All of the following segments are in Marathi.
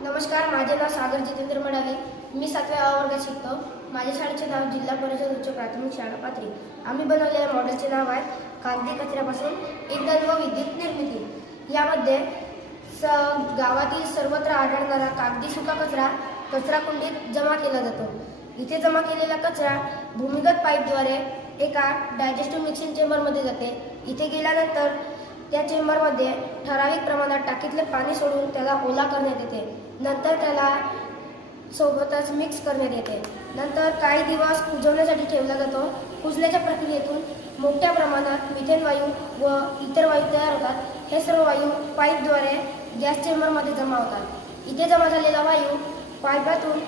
नमस्कार माझे नाव सागर जितेंद्र मडाले. मी सातव्या अ वर्गात शिकतो. माझ्या शाळेचे नाव जिल्हा परिषद उच्च प्राथमिक शाळा पात्री आम्ही बनवलेल्या मॉडेलचे नाव आहे कागदी कचऱ्यापासून इंधन व विद्युत निर्मिती. यामध्ये स गावातील सर्वत्र आढळणारा कागदी सुका कचरा कचरा कुंडीत जमा केला जातो. इथे जमा केलेला कचरा भूमिगत पाईपद्वारे एका डायजेस्टिव्ह मिक्सिंग चेंबरमध्ये जाते. इथे गेल्यानंतर त्या चेंबरमध्ये ठराविक प्रमाणात टाकीतले पाणी सोडून त्याला ओला करण्यात येते. नंतर त्याला सोबतच मिक्स करण्यात येते. नंतर काही दिवस कुजवण्यासाठी ठेवला जातो. कुजल्याच्या प्रक्रियेतून मोठ्या प्रमाणात मिथेन वायू व इतर वायू तयार होतात. हे सर्व वायू पाईपद्वारे गॅस चेंबरमध्ये जमा होतात. इथे जमा झालेला वायू पाईपातून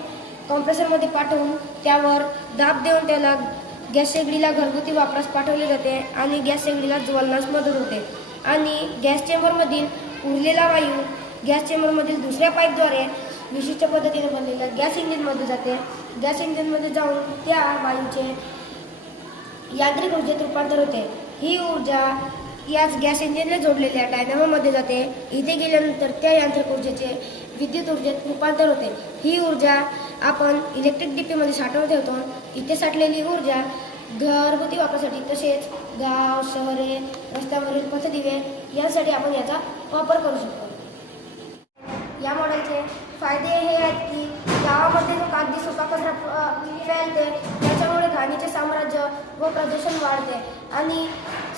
कॉम्प्रेसरमध्ये पाठवून त्यावर दाब देऊन त्याला गॅस शेगडीला घरगुती वापरास पाठवले जाते आणि गॅस शेगडीला ज्वलनास मदत होते. आणि गॅस चेंबरमधील उरलेला वायू गॅस चेंबरमधील दुसऱ्या पाईपद्वारे विशिष्ट पद्धतीने बनलेल्या गॅस इंजिनमध्ये जाते. गॅस इंजिनमध्ये जाऊन त्या वायूचे यांत्रिक ऊर्जेत रूपांतर होते. ही ऊर्जा याच गॅस इंजिनला जोडलेल्या डायनामोमध्ये जाते. इथे गेल्यानंतर त्या यांत्रिक ऊर्जेचे विद्युत ऊर्जेत रूपांतर होते. ही ऊर्जा आपण इलेक्ट्रिक डीपीमध्ये साठवून ठेवतो. इथे साठलेली ऊर्जा घरगुती वापरासाठी तसेच गाव शहरे रस्त्यावरील पथदिवे यासाठी आपण याचा वापर करू शकतो. या मॉडेलचे फायदे हे आहेत की गावामध्ये जो कागदी सुका कचरा फैलते त्याच्यामुळे घाणीचे साम्राज्य व प्रदूषण वाढते आणि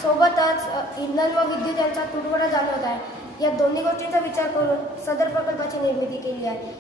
सोबतच इंधन व विद्युत यांचा तुटवडा जाणवत आहे. या दोन्ही गोष्टींचा विचार करून सदर प्रकल्पाची निर्मिती केली आहे.